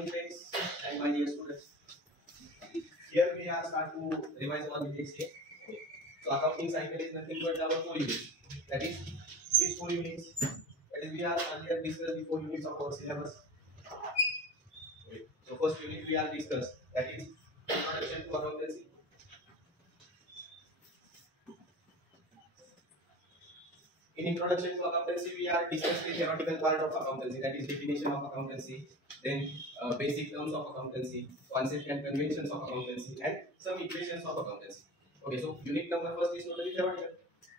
morning, friends and my dear students. Here we are start to revise our basics here. So accounting cycle is nothing but our 4 units. That is, which 4 units? That is, we are earlier discussed the 4 units of our syllabus. So first unit we are discussed, that is introduction to accountancy. In introduction to accountancy, we are discussing the theoretical part of accountancy, that is definition of accountancy, then basic terms of accountancy, concepts and conventions of accountancy, and some equations of accountancy. Okay, so unit number first is totally theoretical.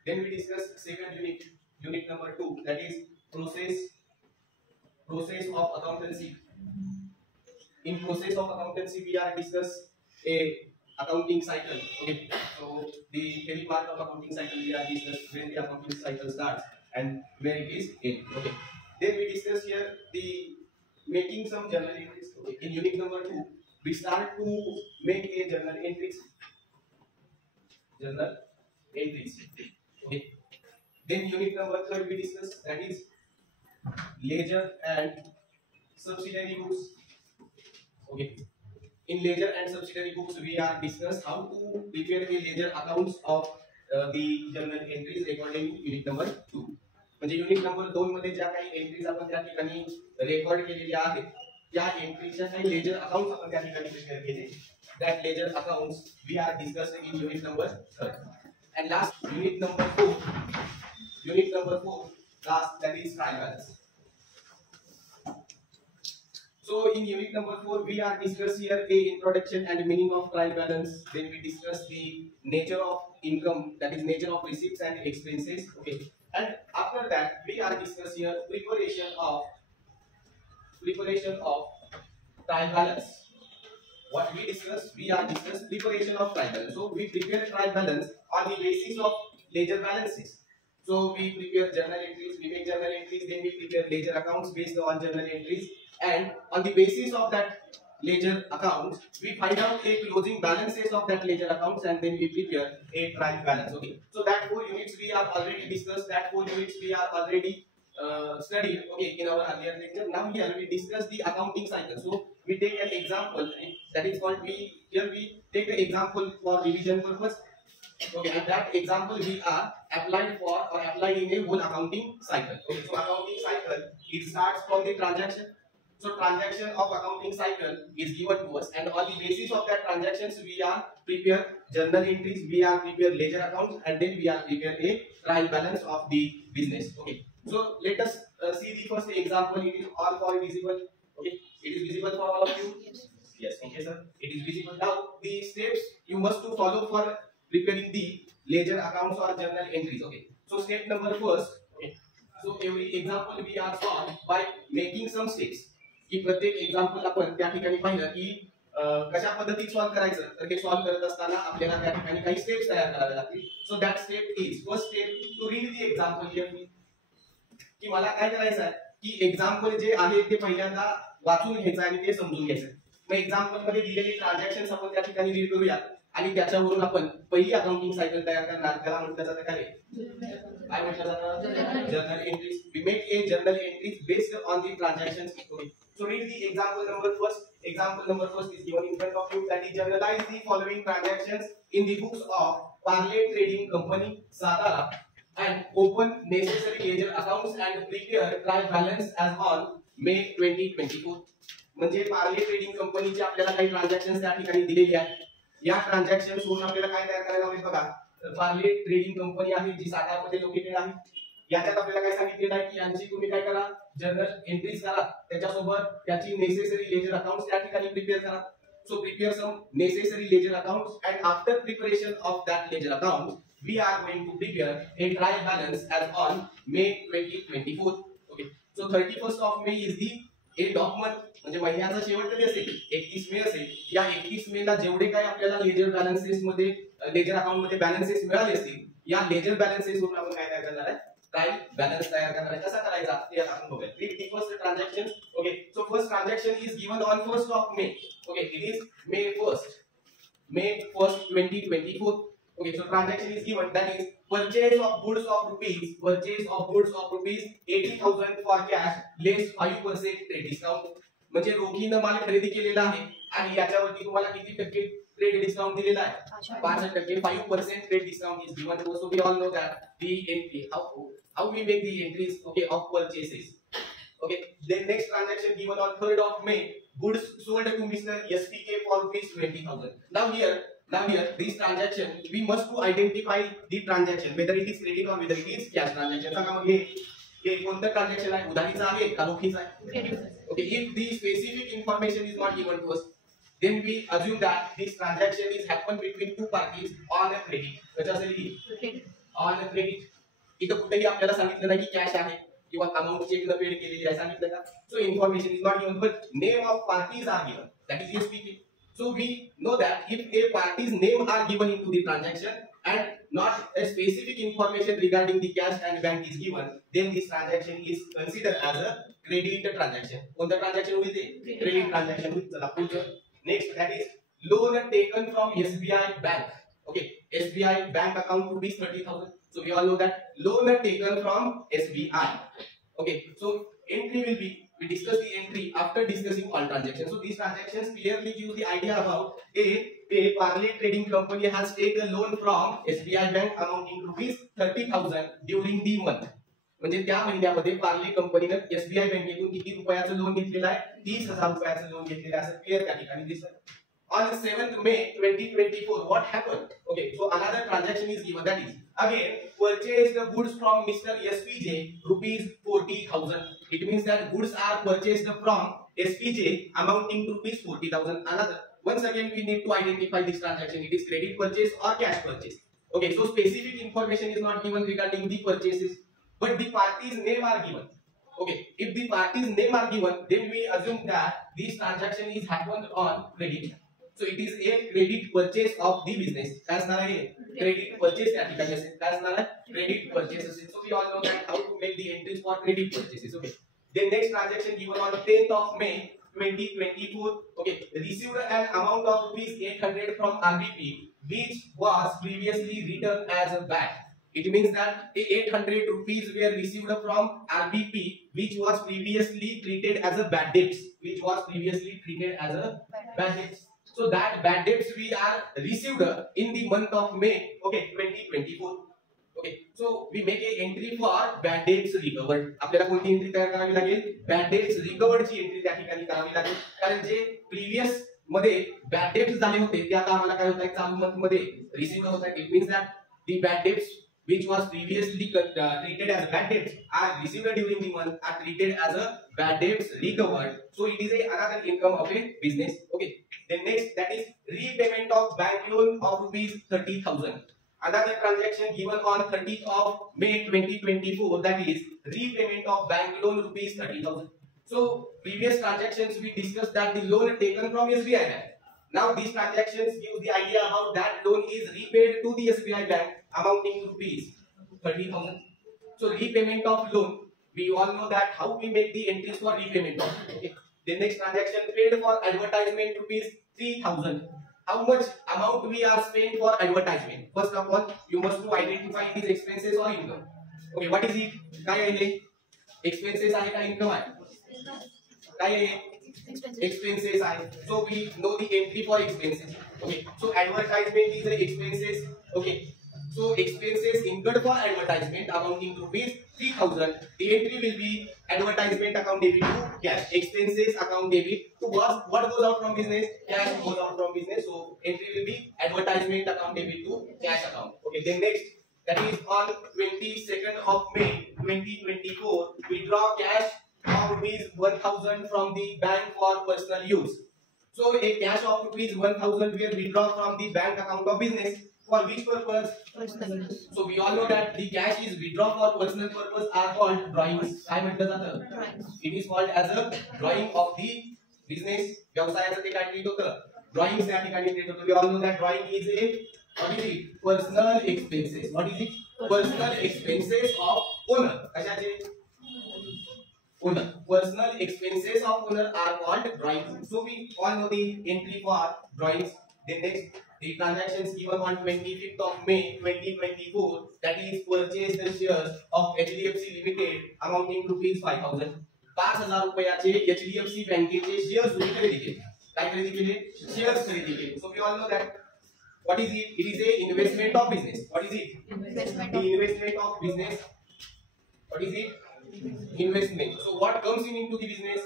Then we discuss second unit, unit number 2, that is process of accountancy. In process of accountancy, we are discuss a accounting cycle. Okay, so the heavy part of accounting cycle we are discuss when the accounting cycle starts and where it is in. Okay, then we discuss here the making some journal entries. Okay, in unit number 2, we start to make a journal entries. Okay, then unit number 3 we discuss, that is ledger and subsidiary books. Okay. In ledger and subsidiary books, we are discuss how to prepare a ledger accounts of the journal entries according to unit number 2. म्हणजे unit number 2 मध्ये ज्या काही entries आपण त्या ठिकाणी record केलेल्या आहेत, त्या एंट्रीच्या काही लेजर अकाउंट्स आपण त्या ठिकाणी प्रिपेअर केले. That ledger accounts we are discussing in unit number 3. And last unit number 4, last, that is trial balance. So in unit number 4, we are discuss here a introduction and meaning of trial balance. Then we discuss the nature of income, that is nature of receipts and expenses. Okay, and after that we are discuss here preparation of trial balance. What we discuss? We are discuss preparation of trial balance. So we prepare trial balance on the basis of ledger balances. So we prepare journal entries, we make journal entries, then we prepare ledger accounts based on journal entries. And on the basis of that ledger accounts, we find out a closing balances of that ledger accounts, and then we prepare a trial balance. Okay, so that 4 units we have already discussed, that 4 units we are already studied. Okay, in our earlier lecture. Now here we discuss the accounting cycle. So we take an example, that is called we take the example for revision purpose. Okay, and that example we are applied in a whole accounting cycle. Okay, so accounting cycle, it starts from the transaction. So transaction of accounting cycle is given to us, and on the basis of that transactions we are prepare journal entries, we are prepare ledger accounts, and then we are prepare a trial balance of the business. Okay, so let us see the first example. It is all for visible. Okay, it is visible for all of you. Yes, okay sir, it is visible. Now the steps you must to follow for preparing the ledger accounts or journal entries. Okay, so step number first. Okay, so every example we are solved by making some steps. की प्रत्येक example आपण त्या ठिकाणी पाहिलं की कशा पद्धतीत solve करायचं, तर हे सॉल्व करत असताना आपल्याला त्या ठिकाणी काही स्टेप्स तयार करावे लागतील. So that step is first step to read the example carefully. की मला काय करायचं आहे की एक्झाम्पल जे आहे ते पहिल्यांदा वाचून घ्यायचं आणि ते समजून घ्यायचं. मग एक्झाम्पल मध्ये दिलेले ट्रान्झॅक्शन्स आपण त्या ठिकाणी रीड करूया आणि त्याच्यावरून आपण पहिली अकाउंटिंग सायकल तयार करणार. त्याला म्हटलं जातं काय म्हटलं जातं? Journal entries. We make a journal entries based on the transactions. So read the example number first. Example number first is given in front of you, that is journalize the following transactions in the books of Parley Trading Company, Satara, and open necessary ledger accounts and prepare trial balance as on May 2024. म्हणजे Parle trading कंपनीचे आपल्याला काही transactions त्या ठिकाणी दिलेली आहेत. या transactions वरून आपल्याला काय तयार करायला हवे बघा. पार्ले ट्रेडिंग कंपनी आहे जी सातारा मध्ये लोकेटेड आहे. याच्यात आपल्याला काय सांगितलेलं आहे की यांची तुम्ही काय करा, जर्नल एंट्रीज करा, त्याच्यासोबत त्याची नेसेसरी लेजर अकाउंट्स त्या ठिकाणी प्रिपेअर करा. So prepare some necessary ledger accounts, and after preparation of that ledger account we are going to prepare a trial balance as on May 2024. Okay, so 31st of May is the a document, म्हणजे महिन्याचा शेवट कधी असेल? 31 मे असेल. या 31 मे ला जेवढे काही आपल्याला लेजर बॅलन्सेस मध्ये लेजर अकाउंट मध्ये बॅलन्सेस मिळाले असतील, या लेजर बॅलन्सेस वरून आपण काय तयार करणार आहे? ट्रायल बॅलन्स तयार करणार आहे. कसा करायचा ते आपण बघूया. Read the first transaction. Okay, so first transaction is given on 1st of May. Okay, it is May 1st 2024. Okay, so transaction is given, that is purchase of goods of rupees 80,000 for cash less 5% trade discount. म्हणजे रोखीनं माल खरेदी केलेला आहे आणि याच्यावरती तुम्हाला किती टक्के trade discount दिलेला आहे 5%. 5% trade discount is given to us. So we all know that the entry, how we make the entries, okay, of purchases. Okay, then next transaction given on 3rd of May, goods sold to Mr. SPK for rupees 20,000. Now here this transaction we must to identify the transaction whether it is credit or whether it is cash transaction. सांगा मग हे कोणतं transaction आहे, उधारीचं आहे का रोखीचं आहे? Okay, if the specific information is not given to us, then we assume that this transaction is happened between two parties on a credit. कशा असेल ही on a credit. इथं कुठेही आपल्याला सांगितलं नाही की कॅश आहे किंवा अमाउंट चेक न पेड केलेली आहे सांगितलं का? So information is not given, but name of parties are given. That is SPK. So we know that if a party's name are given into the transaction and not a specific information regarding the cash and bank is given, then this transaction is considered as a credit transaction. कोणतं transaction होईल ते? Credit transaction होईल. चला पुढचं. Next, that is loan taken from SBI Bank. Okay, SBI Bank account rupees 30,000. So we all know that loan taken from SBI. Okay, so entry will be, we discuss the entry after discussing all transactions. So these transactions clearly give the idea about a Parley Trading Company has taken a loan from SBI Bank amounting rupees 30,000 during the month. म्हणजे त्या महिन्यामध्ये पार्ले कंपनीने SBI बँकेतून किती रुपयाचं loan घेतलेलं आहे? 30,000 रुपयाचं लोन घेतलेलं आहे असं क्लिअर त्या ठिकाणी दिसतं. On 7th May 2024, what happened? Okay, so another transaction is given, that is again purchased the goods from Mr. SPJ rupees 40,000. It means that goods are purchased from SPJ amounting to rupees 40,000. Another, once again we need to identify this transaction. It is credit purchase or cash purchase. Okay, so specific information is not given regarding the purchases, but the parties name are given. Okay, if the parties name are given, then we assume that this transaction is happened on credit. So it is a credit purchase of the business. काय असणार आहे? Credit purchase त्या ठिकाणी असेल. काय असणार आहे? Credit purchase असेल. So we all know that how to make the entries for credit purchases. Okay. The next transaction given on 10th of May 2024. Okay, received an amount of rupees 800 from RBP, which was previously written as a VAT. It means that the 800 rupees were received from RBP, which was previously treated as a bad debts. Which was previously treated as a bad debts. So that bad debts we are received in the month of May, okay, 2024. Okay, so we make a entry for bad debts recovered. आपल्याला कोणती entry तयार करावी लागेल? Bad debts recovered ची entry त्या ठिकाणी करावी लागेल, कारण जे प्रीवियस मध्ये बॅड डेट्स झाले होते ते आता आम्हाला काय होत आहे चालू मंथ मध्ये रिसीव्ड होत आहे. It means that the bad debts which was previously treated as bad debts are received during the month are treated as a bad debts recovered. So it is another income of a business. Okay, then next, that is repayment of bank loan of rupees 30,000. Another transaction given on 30th of May 2024, that is repayment of bank loan rupees 30,000. So previous transactions we discussed that the loan taken from SBI Bank. Now these transactions give the idea about that loan is repaid to the SBI Bank amounting to rupees 30,000. So repayment of loan, we all know that how we make the entries for repayment of. Okay. The next transaction paid for advertisement rupees 3,000. How much amount we are spent for advertisement? First of all, you must to identify it is expenses or income. Okay, what is it? काय आहे? Expenses आहे का income आहे? काय आहे? Expenses आहे. So we know the entry for expenses. Okay, so advertisement is the expenses. Okay, so expenses incurred for advertisement amounting to rupees 3,000. The entry will be advertisement account debit to cash. Expenses account debit to what goes out from business? Cash goes out from business. So entry will be advertisement account debit to cash account. Okay, then next, that is on 22nd of May 2024, withdraw cash of rupees 1,000 from the bank for personal use. So a cash of rupees 1,000 were withdrawn from the bank account of business. For which purpose? Personal use. So we all know that the cash is withdrawn for personal purpose are called drawings. काय म्हटलं जातं? Drawings. It is called as a drawing of the business. व्यवसायाचं ते काय treat होतं? Drawings त्या ठिकाणी treat होतं. We all know that drawing is a what is it? Personal expenses. What is it? Personal expenses of owner. कशाचे? Owner. Personal expenses of owner are called drawings. So we all know the entry for drawings. Then next, the transactions given on 25th of May 2024, that is purchase the shares of HDFC Limited amounting to rupees 5,000. 5,000 रुपयाचे HDFC बँकेचे shares तुम्ही खरेदी केले. काय खरेदी केले? Shares खरेदी केले. So we all know that what is it? It is a investment of business. What is it? The investment of business. What is it? Investment. So what comes into the business?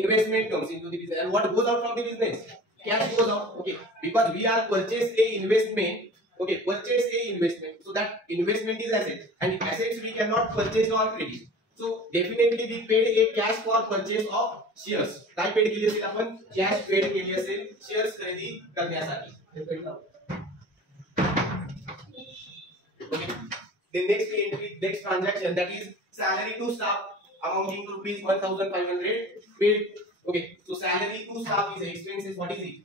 Investment comes into the business. And what goes out from the business? Cash goes out. Okay. Because we are purchase a investment. Okay. Purchase a investment. So that investment is asset. And assets we cannot purchase on credit. So definitely we paid a cash for purchase of shares. काय paid केली असेल आपण? Cash paid केली असेल shares खरेदी करण्यासाठी. Okay. The next entry, next transaction, that is salary to staff amounting to rupees 1,500 paid. Okay. So salary to staff is expenses. What is it?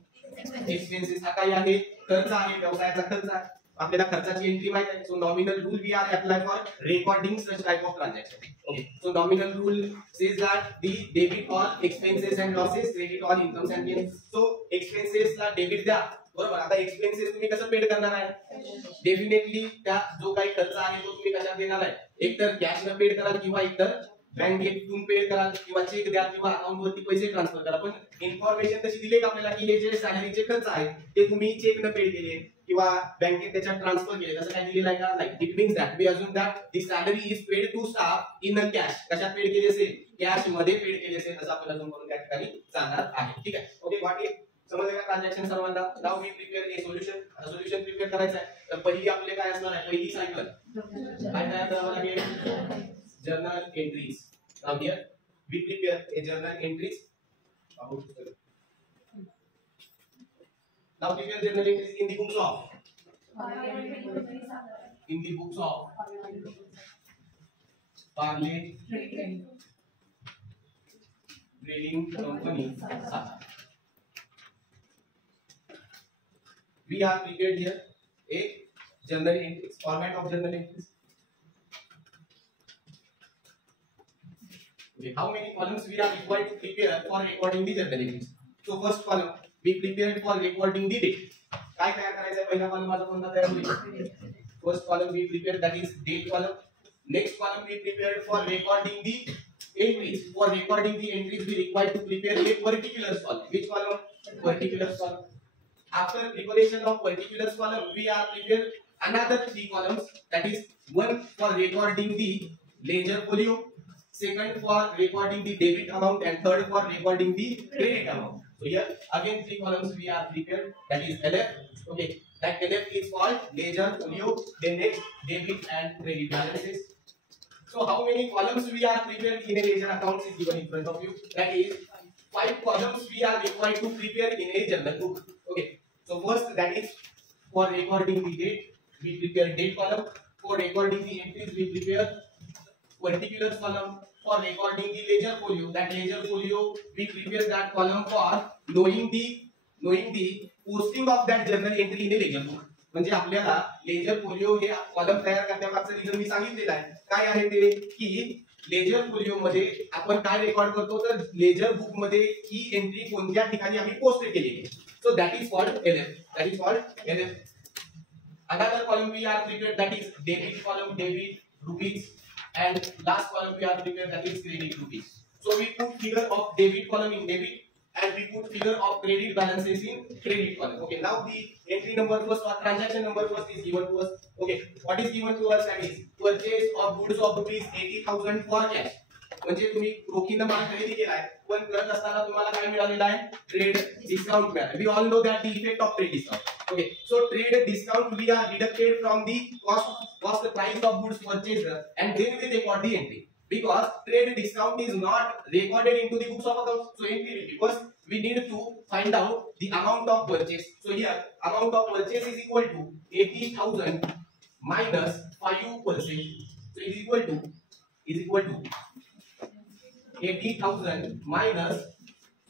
Expenses. हा काय आहे? खर्च आहे, व्यवसायाचा खर्च आहे. आपल्याला खर्चाची एंट्री माहिती आहे. So nominal rule we are apply for recording such type of transaction. Okay. So nominal rule says that the debit all expenses and losses, credit all incomes and gains. So expenses La debit द्या. बरोबर. आता expenses तुम्ही कसं paid करणार आहे? Definitely त्या जो काही खर्च आहे तो तुम्ही कशात देणार आहे? एकतर कॅश न पेड कराल किंवा एकतर बँकेतून पेड कराल किंवा चेक द्या किंवा अकाउंट वरती पैसे ट्रान्सफर करा. पण इन्फॉर्मेशन तशी दिली का आपल्याला की हे जे सॅलरीचे खर्च आहेत ते तुम्ही चेक न पेड केले किंवा बँकेत त्याच्यात ट्रान्सफर केले, तसं काय दिलेलं आहे का? नाही. It means that we assume that the salary is paid to staff in a cash. कशात पेड केली असेल? कॅश मध्ये पेड केली असेल असं आपल्याला अजून करून त्या ठिकाणी सांगणार आहे. ठीक आहे. ओके. व्हॉट इज समजलं का ट्रान्झॅक्शन सर्वांना? Now we prepare a solution. Solution prepare करायचं आहे तर पहिली आपले काय असणार आहे? पहिली सायकल काय तयार करावं लागेल? Journal entries. Now here we prepare a journal entries. Now prepare journal entries in the books of Parle Trading Company. We are prepared here a journal entries, format of journal entries. Okay, how many columns we are required to prepare for recording the journal entries? So first column we prepared for recording the date. काय तयार करायचं? पहिला column माझा कोणता तयार होईल? First column we prepared, that is date column. Next column we prepared for recording the entries. For recording the entries we required to prepare a particulars column. Which column? Particulars column. After preparation of particulars column, we are prepared another 3 columns. That is one for recording the ledger folio, second for recording the debit amount, and third for recording the credit amount. So here again 3 columns we are prepared. That is LF. Okay, that LF is called ledger folio. Then next debit and credit balances. So how many columns we are prepared in a ledger account is given in front of you. That is 5 columns we are required to prepare in a journal book. Okay. So first, that is for recording the date, we prepare date column. For recording the entries, we prepare particulars column. For recording the ledger folio, that ledger folio, we prepare that column for knowing the posting of that journal entry in a ledger book. म्हणजे आपल्याला laser folio हे column तयार करण्यामागचं reason मी सांगितलेलं आहे. काय आहे ते की laser folio मध्ये आपण काय रेकॉर्ड करतो तर लेजर बुक मध्ये ही एंट्री कोणत्या ठिकाणी आम्ही पोस्ट केलेली आहे. So that is called LF. That is called LF. Another column we are prepared, that is debit column, debit rupees, and last column we are prepared, that is credit rupees. So we put figure of debit column in debit and we put figure of credit balances in credit column. Okay, now the entry number first or transaction number first is given to us. Okay, what is given to us? That is purchase of goods of rupees 80,000 for cash. म्हणजे तुम्ही रोखीने माल खरेदी केलाय पण करत असताना तुम्हाला काय मिळालेलं आहे? ट्रेड डिस्काउंट मिळालं. We all know that the effect of trade discount. Okay, so trade discount we are deducted from the cost the price of goods purchased and then we record the entry because trade discount is not recorded into the books of accounts. So entry will be first we need to find out the amount of purchase. So here amount of purchase is equal to 80,000 minus 5%. So is equal to 80,000 minus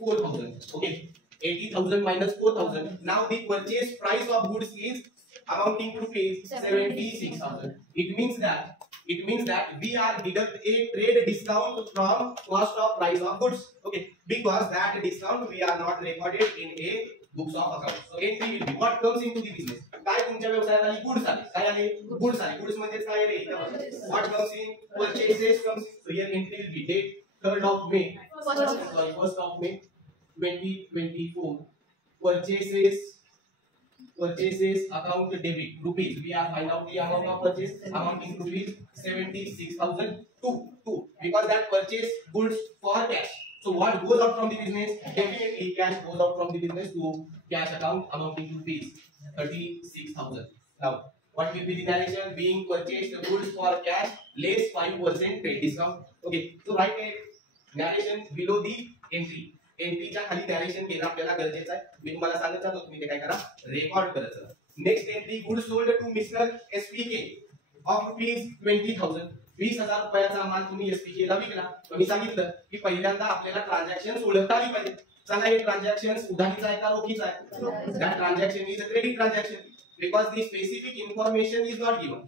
4,000. Okay, 80,000 minus 4,000. Now the purchase price of goods is amounting to rupees 76,000. It means that we are deduct a trade discount from cost of price of goods. Okay, because that discount we are not recorded in a books of accounts. So entry will be what comes into the business. काय तुमच्या व्यवसायात आली? Goods आले. काय आले? Goods आले. Goods म्हणजे काय रे? What comes in? Purchases comes in. So here entry will be date. 3rd of May, sorry, 1st of May 2024. Purchases account debit rupees. We are find out the amount of purchase amounting to rupees 76,002 because that purchase goods for cash. So what goes out from the business? Definitely cash goes out from the business to cash account amounting to rupees 36,000. Now what will be the narration? Being purchased goods for cash less 5% trade discount. Okay, so write a narration below the entry. एंट्रीच्या खाली narration केलं आपल्याला गरजेचं आहे. मी तुम्हाला सांगत जातो, तुम्ही ते काय करा, रेकॉर्ड करायचं. Next entry, good sold to mister SPK of ₹20,000. 20,000 रुपयाचा माल तुम्ही एसपीके ला विकला. मी सांगितलं की पहिल्यांदा आपल्याला ट्रान्झॅक्शन ओळखता आली पाहिजे. सांगा हे ट्रान्झॅक्शन उधारीचं आहे का रोखीचं आहे? That transaction is a credit transaction because the specific information is not given.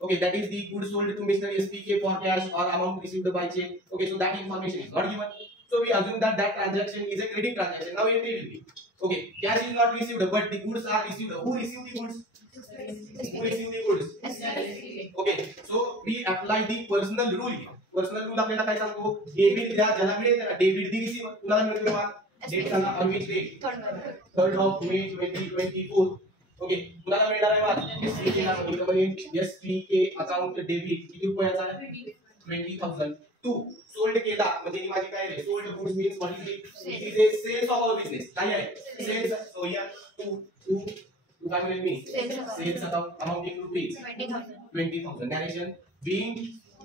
Okay, that is the goods sold to Mr. SPK for cash or amount received by check. Okay, so that information is not given. So we assume that that transaction is a credit transaction. Now entry will be okay. Cash is not received, but the goods are received. Who received the goods? Who received the goods? Okay, so we apply the personal rule. Personal rule आपल्याला काय सांगतो? Debit द्या ज्याला मिळेल त्याला debit दी receive. कुणाला मिळेल तेव्हा? डेट सांगा. On which date? 3rd of May 2024. Okay, कुणाला मिळणार आहे माल? एसपीके ला म्हणजे एसपीके अकाउंट डेबिट किती रुपयाचा आहे? 20,002. सोल्ड केला म्हणजे ही माझी काय आहे? Sold goods means what is it is a sales of our business. काय आहे? सेल्स. सो हियर टू काय मिळेल मी? Sales account amounting to ₹20,000. Narration being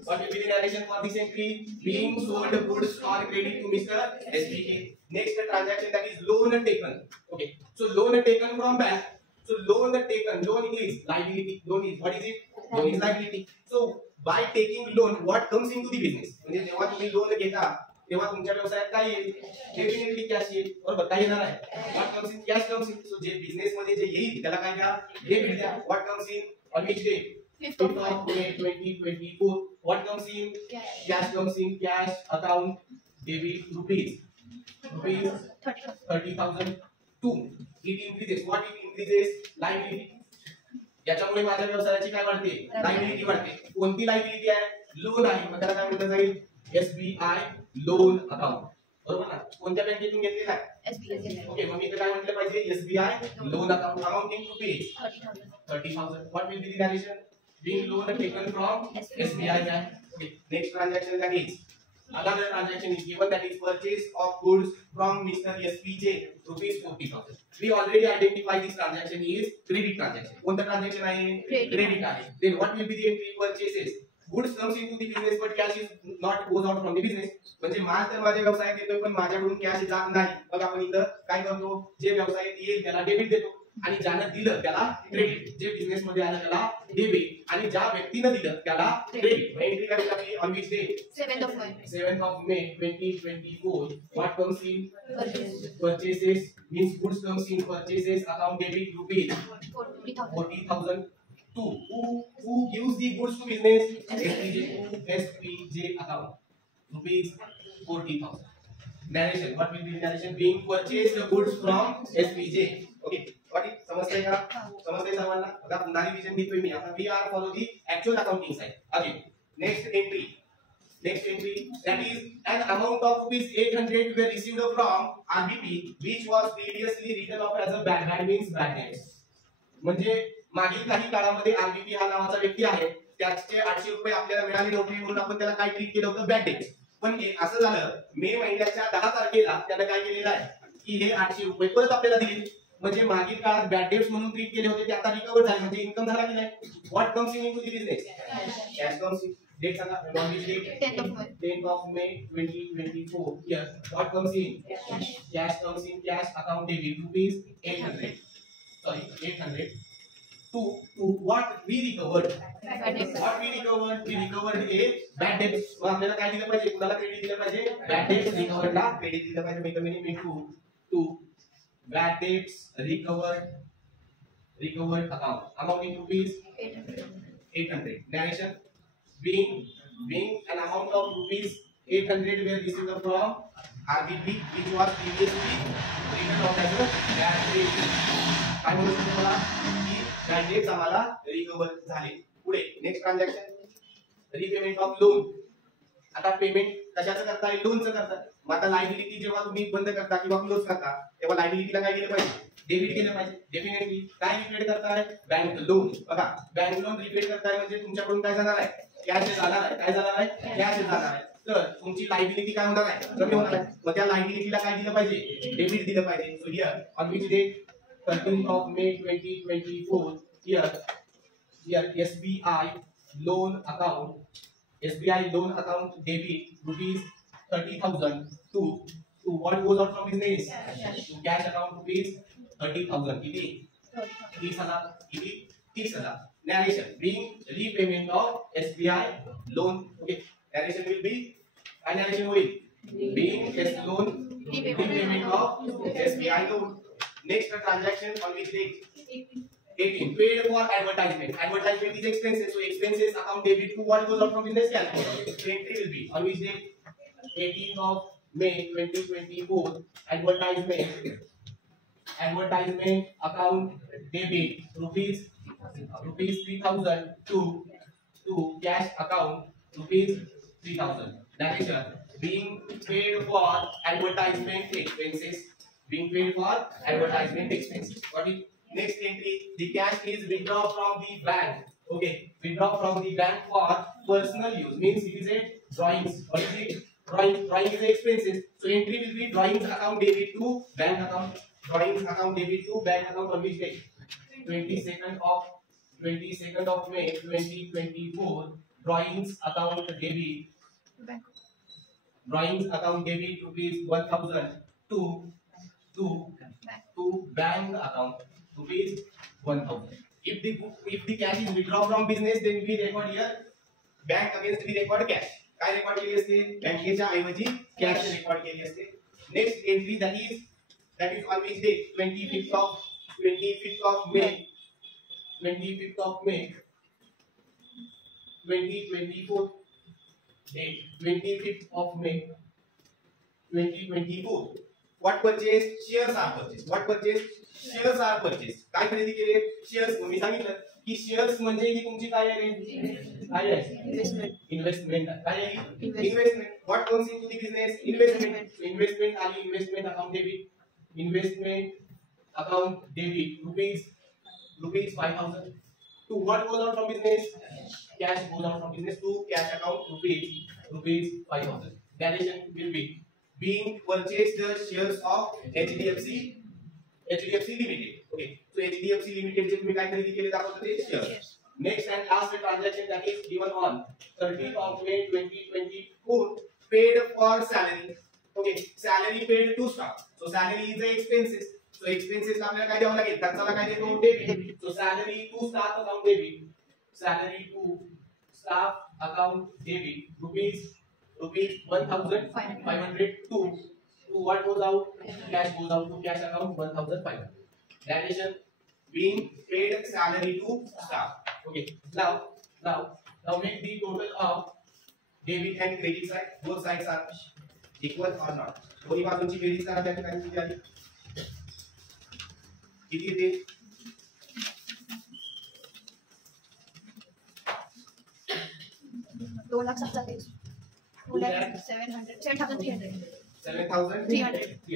what will be the narration for this entry? Being sold goods on credit to Mr. SPK. Next transaction, that is loan taken. Okay, so loan taken from bank. So loan taken, loan is liability. Loan is what is it? Loan is liability. So by taking loan, what comes into the business? म्हणजे जेव्हा तुम्ही loan घेता तेव्हा तुमच्या व्यवसायात काय येईल? Definitely cash येईल. बरोबर, काय येणार आहे? What comes in? Cash comes in. So J business मध्ये जे येईल त्याला काय द्या? डेबिट द्या. What comes in? On which day? 5th of May 2024. What comes in? Cash comes in. Cash account debit rupees 30,002. It increases. What it increases? Liability. याच्यामुळे माझ्या व्यवसायाची काय वाढते? लायबिलिटी वाढते. कोणती लायबिलिटी आहे? लोन आहे. मग त्याला काय म्हटलं जाईल? SBI loan account. बरोबर ना? कोणत्या बँकेतून घेतलेला आहे? SBI. ओके, मग मी इथे काय म्हटलं पाहिजे? SBI loan account amounting to 30,000. What will be the narration? Being loan taken from SBI bank. Okay, next transaction, that is another transaction is given, that is purchase of goods from Mr. SPJ ₹40,000. We already identified this transaction is credit transaction. कोणता transaction आहे? Credit आहे. Then what will be the entry? Purchases. Goods comes into the business but cash is not goes out from the business. म्हणजे माल तर माझ्या व्यवसायात येतोय पण माझ्याकडून कॅश जात नाही. मग आपण इथं काय करतो? जे व्यवसायात येईल त्याला डेबिट देतो आणि ज्यानं दिलं त्याला क्रेडिट. जे बिझनेस मध्ये आलं त्याला डेबिट आणि ज्या व्यक्तीनं दिलं त्याला क्रेडिट. एंट्री करायची आपली on which day? 7th of May 2024. What comes in? Purchases means goods comes in. Purchases account debit rupees 40,002. Who gives the goods to business? SPJ account rupees 40,000. Narration, what will be the narration? Being purchased the goods from SPJ. Okay, what is? समजतंय का? समजतंय सर्वांना? आता पुन्हा revision घेतोय मी. आता we are follow the actual accounting side. Again, next entry, that is an amount of ₹800 were received from RBP which was previously written off as a bad means bad debts. म्हणजे मागील काही काळामध्ये RBP हा नावाचा व्यक्ती आहे, त्याचे ₹800 आपल्याला मिळाले नव्हते म्हणून आपण त्याला काय ट्रीट केलं होतं? Bad debt. पण असं झालं मे महिन्याच्या 10 तारखेला त्याने काय केलेलं आहे की हे ₹800 परत आपल्याला दिले. म्हणजे मागील काळात बॅड डेट्स म्हणून ट्रीट केले होते ते आता रिकव्हर झाले म्हणजे इन्कम झाला की नाही? What comes in into the business? Cash comes in. Date सांगा. On which date? 10th of May 2024. Here what comes in? Cash comes in. Cash account debit rupees 800. Sorry, 800. To what we recovered? What we recovered? We recovered a bad debt. आपल्याला काय दिलं पाहिजे? कुणाला credit दिलं पाहिजे? Bad dates रिकव्हर्ड ला credit दिलं पाहिजे. मी कमी to bad debts recovered account amounting to rupees 800. Narration, being an amount of rupees 800 were received from RBP which was previously written off as a bad debt. काय बोलू शकतो मला की bad debts आम्हाला recover झाले. पुढे next transaction, repayment of loan. आता payment कशाचं करताय, लोनचं करताय. मग आता लायबिलिटी जेव्हा तुम्ही बंद करता किंवा क्लोज करता तेव्हा लायबिलिटीला काय केलं पाहिजे, डेबिट केलं पाहिजे. डेफिनेटली काय रिपेड करताय, बँक लोन. बघा बँक लोन रिपेड करताय म्हणजे तुमच्याकडून काय जाणार आहे, कॅश जाणार आहे. काय जाणार आहे, कॅश जाणार आहे. तर तुमची लायबिलिटी काय होणार आहे, कमी होणार आहे. मग त्या लायबिलिटीला काय दिलं पाहिजे, डेबिट दिलं पाहिजे. So here on which date 13th of May 2024 here SBI loan account debit rupees 30,000 to what goes out from business, to cash account rupees 30,000. किती 30,000. Narration being repayment of SBI loan. Okay, narration will be narration will being loan repayment of SBI loan. Next transaction on which date, 18, paid for advertisement. Advertisement is expenses, so expenses account debit to what goes out from business cash. The entry will be on which date, 18th of May 2024. Advertisement account debit rupees 3,000 to cash account rupees 3,000. Narration being paid for advertisement expenses. What is next entry? The cash is withdrawn from the bank. Okay, withdraw from the bank for personal use, means it is a drawings. What is it? Drawing is expenses. So entry will be drawings account debit to bank account. Drawings account debit to bank account on which date? 22nd of May 2024. Drawings account debit rupees 1,000 to bank account rupees 1,000. If the cash is withdrawn from business, then we record here bank against we record cash. काय record केली असते, बँकेच्या ऐवजी cash record केली असते. Next entry that is on which day, 25th of May 2024. Date 25th of May 2024. What purchase? Shares are purchased. What purchase? Shares are purchased. काय खरेदी केले, शेअर्स. मी सांगितलं की शेअर्स म्हणजे ही तुमची काय आहे, काय आहे, इन्व्हेस्टमेंट. काय आहे, investment. What comes into the business, investment. Investment आली, investment account debit. Investment account debit rupees 5,000 to what goes out from business, cash goes out from business to cash account rupees 5,000. Narration will be being purchased the shares of HDFC Limited. Okay, so HDFC Limited जे तुम्ही काय खरेदी केले दाखवतो ते shares. Next and last transaction that is given on 30th of May 2024, paid for salary. Okay, salary paid to staff. So salary is the expenses. So expenses ला आपल्याला काय द्यावं लागेल, खर्चाला काय देतो, debit. So salary to staff account debit. Salary to staff account debit rupees 1,500 to what goes out, cash goes out to cash account 1,500. Narration being paid salary to staff. Okay, now make the total of debit and credit side. Both sides are equal or not. दोन्ही बाजूंची berries करा. त्या ठिकाणी किती आली, किती येते, 2,07,300.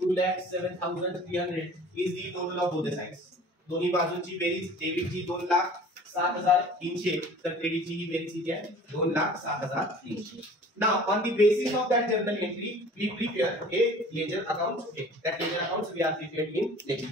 2,07,300 is the total of both the sides. दोन्ही बाजूंची berries, डेबिटची 2,07,300 तर क्रेडिटची ही बेरीज किती आहे, 2,07,300. Now on the basis of that journal entry we prepare a ledger account. Okay, that ledger accounts we are prepared in ledger.